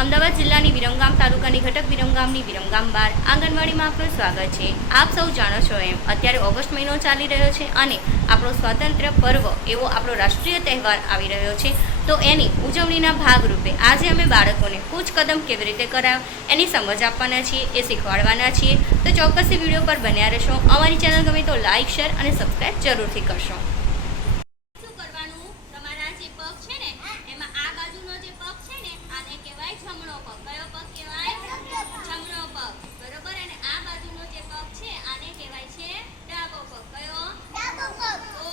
અમદાવાદ જિલ્લાની વિરમગામ તાલુકાની ઘટક વિરમગામની વિરમગામ બાર આંગણવાડીમાં આપનું સ્વાગત છે। આપ સૌ જાણો છો એમ અત્યારે ઓગસ્ટ મહિનો ચાલી રહ્યો છે અને આપણો સ્વાતંત્ર્ય પર્વ એવો આપણો રાષ્ટ્રીય તહેવાર આવી રહ્યો છે। તો એની ઉજવણીના ભાગરૂપે આજે અમે બાળકોને કૂચ કદમ કેવી રીતે કરાવ એની સમજ આપવાના છીએ, એ શીખવાડવાના છીએ। તો ચોક્કસથી વિડીયો પર બન્યા રહેશો। અમારી ચેનલ ગમે તો લાઇક, શેર અને સબસ્ક્રાઈબ જરૂરથી કરશો। જમણો પગ, કયો પગ કહેવાય? જમણો પગ, બરોબર। અને આ બાજુનો જે પગ છે આને કહેવાય છે ડાબો પગ। કયો? ડાબો પગ। તો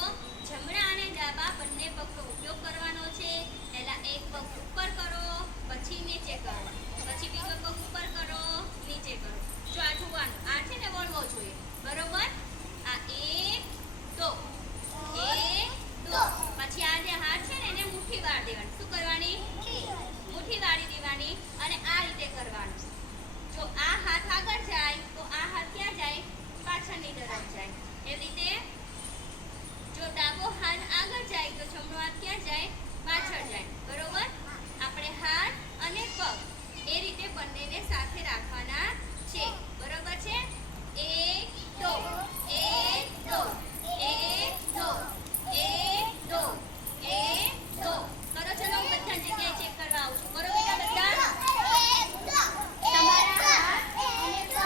જમણા અને ડાબા બંને પગનો ઉપયોગ કરવાનો છે। પહેલા એક પગ ઉપર કરો, પછી નીચે કરો, પછી બીજો પગ ઉપર કરો, નીચે કરો। જો આ જોવાનું, આ છે ને વળવો જોઈએ, બરોબર। આ એક દો, એક દો, પછી આ જે હાથ છે ને એને મુઠ્ઠી વાર દેવાની। શું કરવાની? મુઠ્ઠી વાળી દેવાની અને આ રીતે કરવાનું। જો આ હાથ આગળ જાય તો આ હાથ ક્યાં જાય? પાછળની તરફ જાય। એવી રીતે જો ડાબો હાથ આગળ જાય તો જમણો હાથ ક્યાં જાય? પાછળ જાય, બરોબર। આપણે હાથ અને પગ એ રીતે બંનેને સાથે રાખવાના છે, બરોબર છે। એક દો, એક દો, એક દો, એક દો, એક દો કરો। ચલો હું બધા જગ્યાએ ચેક કરવા આવું છું। કરો બેટા બધા? તમારા હાથ અને પગ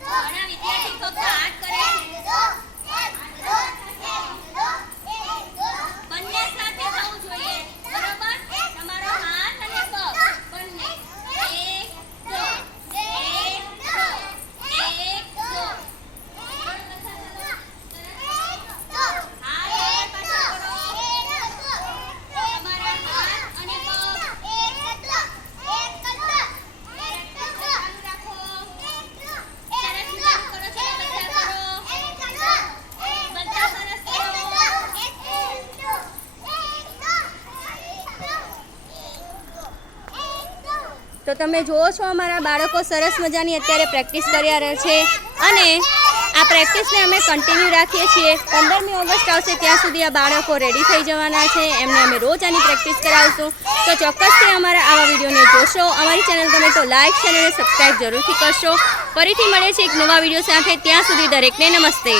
ઘણા વિદ્યાર્થી ફક્ત હાથ કરે છે, બંને સાથે થવું જોઈએ, બરોબર। તમારો હાથ અને પગ બંને એક દો, એક દો, એક દો। તો તમે જુઓ છો અમારા બાળકો સરસ મજાની અત્યારે પ્રેક્ટિસ કર્યા રહે છે અને આ પ્રેક્ટિસને અમે કન્ટિન્યુ રાખીએ છીએ। 15મી ઓગસ્ટ આવશે ત્યાં સુધી આ બાળકો રેડી થઈ જવાના છે, એમને અમે રોજ આની પ્રેક્ટિસ કરાવશું। તો ચોક્કસથી અમારા આવા વિડીયોને જોશો। અમારી ચેનલ ગમે તો લાઇક, શેર અને સબસ્ક્રાઈબ જરૂરથી કરશો। ફરીથી મળે છે એક નવા વિડીયો સાથે, ત્યાં સુધી દરેકને નમસ્તે।